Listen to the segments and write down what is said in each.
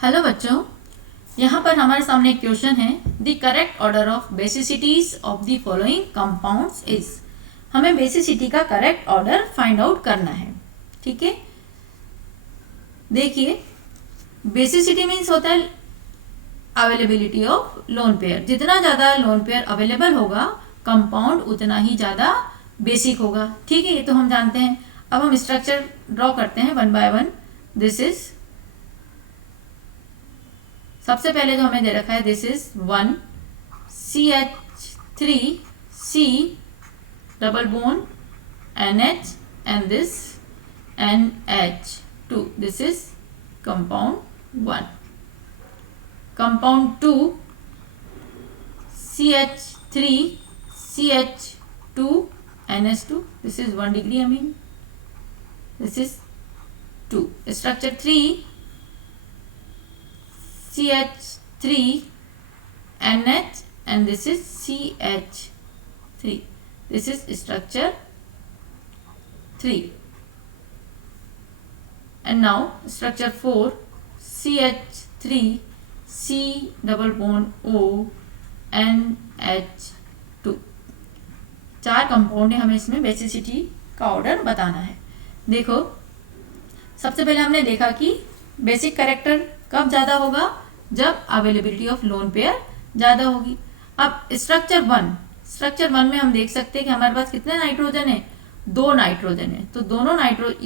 Hello बच्चों, यहाँ पर हमारे सामने एक क्वेश्चन है। The correct order of basicities of the following compounds is. हमें बेसिसिटी का करेक्ट ऑर्डर फाइंड आउट करना है। ठीक है, देखिए बेसिसिटी मीन्स होता है अवेलेबिलिटी ऑफ लोन पेयर। जितना ज़्यादा लोन पेयर अवेलेबल होगा कंपाउंड उतना ही ज़्यादा बेसिक होगा। ठीक है, ये तो हम जानते हैं। अब हम स्ट्रक्चर ड्रॉ करते हैं one by one. This is, सबसे पहले जो हमें दे रखा है this is 1 CH3 C double bond NH and this NH2। This is compound 1। Compound 2 CH3 CH2 NH2। This is 1 degree amine. This is 2। Structure 3 CH3 NH and this is CH3. This is structure 3. And now structure 4 CH3 C double bond O NH2। 4 compound है, हमें इसमें basicity का order बताना है। देखो, सबसे पहले हमने देखा कि बेसिक कैरेक्टर कब ज़्यादा होगा, जब अवेलेबिलिटी ऑफ लोन पेयर ज़्यादा होगी। अब स्ट्रक्चर 1 में हम देख सकते हैं कि हमारे पास कितने नाइट्रोजन है, 2 नाइट्रोजन है। तो दोनों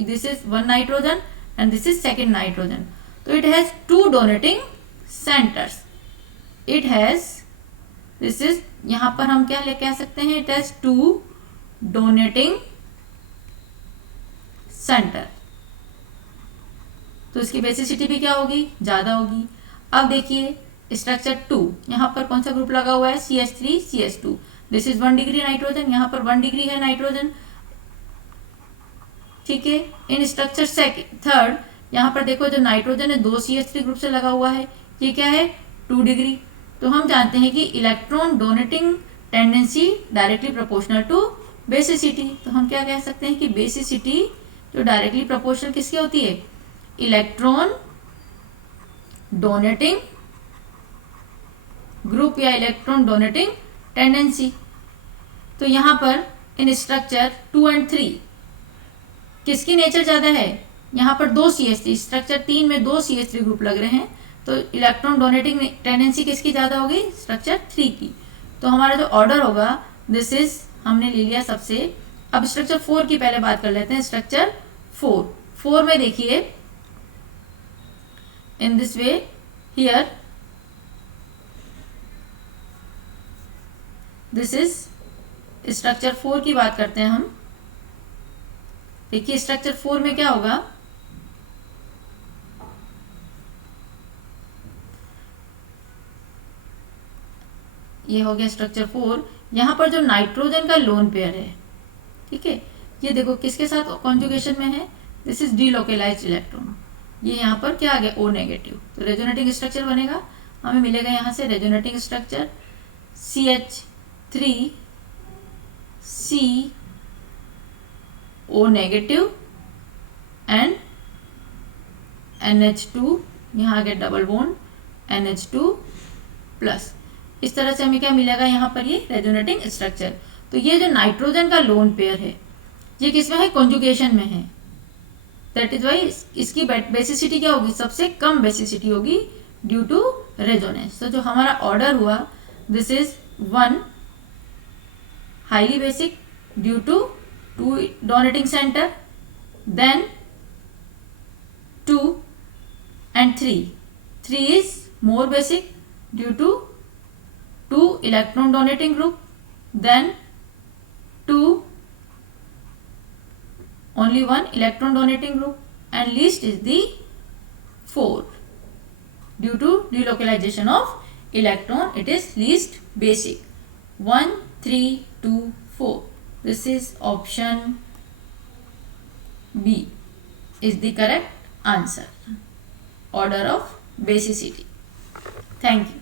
this is 1 nitrogen and this is 2nd nitrogen. तो it has 2 donating centres. It has, this is, यहाँ पर हम क्या कह सकते हैं, इट हैज 2 डोनेटिंग सेंटर। तो इसकी बेसिसिटी भी क्या होगी, ज़्यादा होगी। अब देखिए स्ट्रक्चर 2, यहाँ पर कौन सा ग्रुप लगा हुआ है, CH3 CH2। This is 1 degree nitrogen, यहाँ पर 1 डिग्री है नाइट्रोजन। ठीक है, इन स्ट्रक्चर 3 यहाँ पर देखो जो नाइट्रोजन है 2 CH3 ग्रुप से लगा हुआ है, ये क्या है, 2 डिग्री। तो हम जानते हैं कि electron donating tendency directly proportional to basicity. तो हम क्या कह सकते हैं कि बेसिसिटी जो डायरेक्टली प्रोपोर्शनल किसकी होती है, इलेक्ट्रॉन डोनेटिंग ग्रुप या इलेक्ट्रॉन डोनेटिंग टेंडेंसी। तो यहां पर इन स्ट्रक्चर 2 और 3 किसकी नेचर ज्यादा है, यहां पर 2 CH3, स्ट्रक्चर 3 में 2 CH3 ग्रुप लग रहे हैं। तो इलेक्ट्रॉन डोनेटिंग टेंडेंसी किसकी ज्यादा होगी, स्ट्रक्चर 3 की। तो हमारा जो ऑर्डर होगा दिस इज, हमने ले लिया सबसे। अब स्ट्रक्चर 4 की पहले बात कर लेते हैं। स्ट्रक्चर 4 में देखिए in this way, here this is structure 4 की बात करते हैं हम। देखिए स्ट्रक्चर 4 में क्या होगा, ये हो गया स्ट्रक्चर 4। यहां पर जो नाइट्रोजन का लोन पेयर है, ठीक है, ये देखो किसके साथ कॉन्जुगेशन में है, दिस इज डीलोकेलाइज्ड इलेक्ट्रॉन। ये यहाँ पर क्या आ गया, O नेगेटिव। तो रेजोनेटिंग स्ट्रक्चर बनेगा, हमें मिलेगा यहाँ से resonating structure CH3 C O negative and NH2, यहाँ आ गया डबल बोन NH2 प्लस। इस तरह से हमें क्या मिलेगा यहाँ पर, ये रेजोनेटिंग स्ट्रक्चर। तो ये जो नाइट्रोजन का लोन पेयर है ये किसमें है, कॉन्जुगेशन में है। दैट इज वाई इसकी बेसिसिटी क्या होगी, सबसे कम बेसिसिटी होगी ड्यू टू रेजोनेंस। तो जो हमारा ऑर्डर हुआ this is 1 highly basic due to 2 donating centre, then 2 and 3 is more basic due to 2 electron donating group, then 2 only 1 electron donating group, and least is the 4 due to delocalization of electron. It is least basic. 1 3 2 4. This is option B is the correct answer. Order of basicity. Thank you.